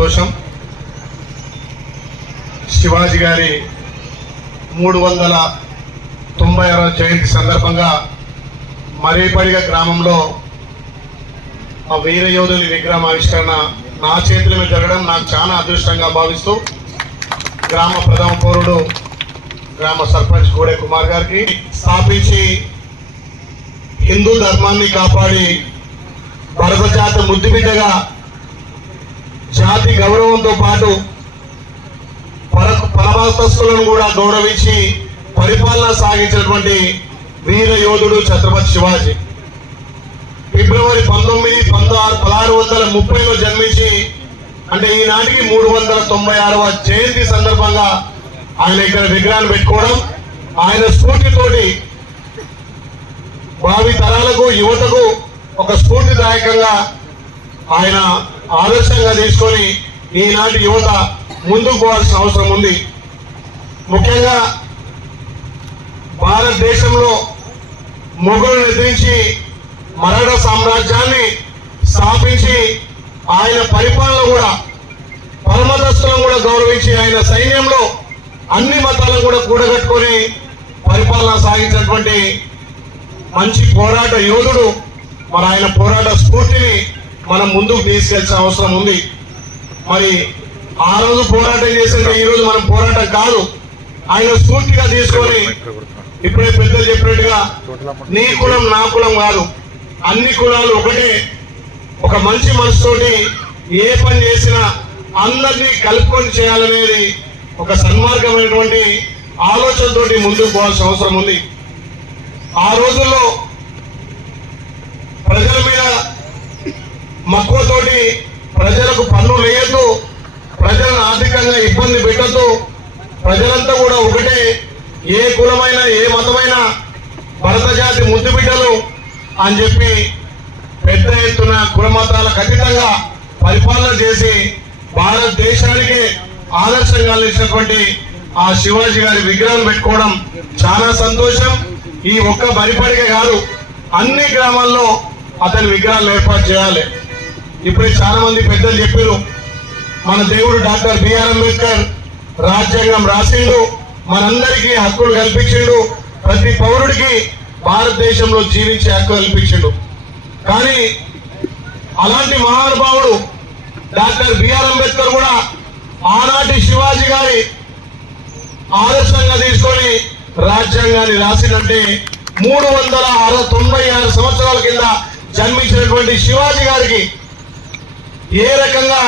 సంతోషం. శివాజీ గారి 396వ జయంతి సందర్భంగా మరేపడిగ గ్రామంలో ఆ వీర యోధుని విగ్రహం ఆవిష్కరణ నా చేతుల మీద జరగడం నాకు చాలా అదృష్టంగా భావిస్తూ గ్రామ ప్రథమ పౌరుడు గ్రామ సర్పంచ్ గోడే కుమార్ గారికి స్థాపించి హిందూ ధర్మాన్ని కాపాడి భరత జాతి ముద్దుబిడ్డగా జాతి గౌరవంతో పాటు పరమస్తస్తులను కూడా గౌరవించి పరిపాలన సాగించినటువంటి వీర యోధుడు ఛత్రపతి శివాజీ. ఫిబ్రవరి 19, 1630లో జన్మించి అంటే ఈనాటికి 396వ జయంతి సందర్భంగా ఆయన ఇక్కడ విగ్రహాన్ని పెట్టుకోవడం, ఆయన స్ఫూర్తితోటి భావి తరాలకు యువతకు ఒక స్ఫూర్తిదాయకంగా ఆయన ఆదర్శంగా తీసుకొని ఈనాటి యువత ముందుకు పోవాల్సిన అవసరం ఉంది. ముఖ్యంగా భారతదేశంలో మొఘలులను ఎదిరించి మరాఠా సామ్రాజ్యాన్ని స్థాపించి ఆయన పరిపాలన కూడా పరమదస్తులను కూడా గౌరవించి ఆయన సైన్యంలో అన్ని మతాలను కూడా కూడగట్టుకొని పరిపాలన సాగించినటువంటి మంచి పోరాట యోధుడు. మరి ఆయన పోరాట స్ఫూర్తిని మనం ముందుకు తీసుకెళ్లాల్సిన అవసరం ఉంది. మరి ఆ రోజు పోరాటం చేసింటే ఈ రోజు మనం పోరాటం కాదు, ఆయన స్ఫూర్తిగా తీసుకొని ఇప్పుడే పెద్దలు చెప్పినట్టుగా నీ కులం నా కులం కాదు, అన్ని కులాలు ఒకటే, ఒక మంచి మనసుతోటి ఏ పని చేసినా అందరినీ కలుపుకొని చేయాలనేది ఒక సన్మార్గమైనటువంటి ఆలోచనతోటి ముందుకు పోవాల్సిన అవసరం ఉంది. ఆ రోజుల్లో ప్రజల మీద మక్కువతోటి ప్రజలకు పన్నులు వేయద్దు, ప్రజలను ఆర్థికంగా ఇబ్బంది పెట్టద్దు, ప్రజలంతా కూడా ఒకటే, ఏ కులమైనా ఏ మతమైనా భరత జాతి ముద్దు బిడ్డలు అని చెప్పి పెద్ద ఎత్తున కుల మతాలకు అతీతంగా పరిపాలన చేసి భారతదేశానికి ఆదర్శంగా నిలిచినటువంటి ఆ శివాజీ గారి విగ్రహం పెట్టుకోవడం చాలా సంతోషం. ఈ ఒక్క బరిపడికే కాదు, అన్ని గ్రామాల్లో అతని విగ్రహాలు ఏర్పాటు చేయాలి. ఇప్పుడే చాలా మంది పెద్దలు చెప్పారు, మన దేవుడు డాక్టర్ బిఆర్ అంబేద్కర్ రాజ్యాంగం రాసిండు, మనందరికీ హక్కులు కల్పించిండు, ప్రతి పౌరుడికి భారతదేశంలో జీవించే హక్కు కల్పించిండు. కానీ అలాంటి మహానుభావుడు డాక్టర్ బిఆర్ అంబేద్కర్ కూడా ఆనాటి శివాజీ గారి ఆదర్శంగా తీసుకొని రాజ్యాంగాన్ని రాసినట్టే 396 సంవత్సరాల కింద జన్మించినటువంటి శివాజీ గారికి ఏ రకంగా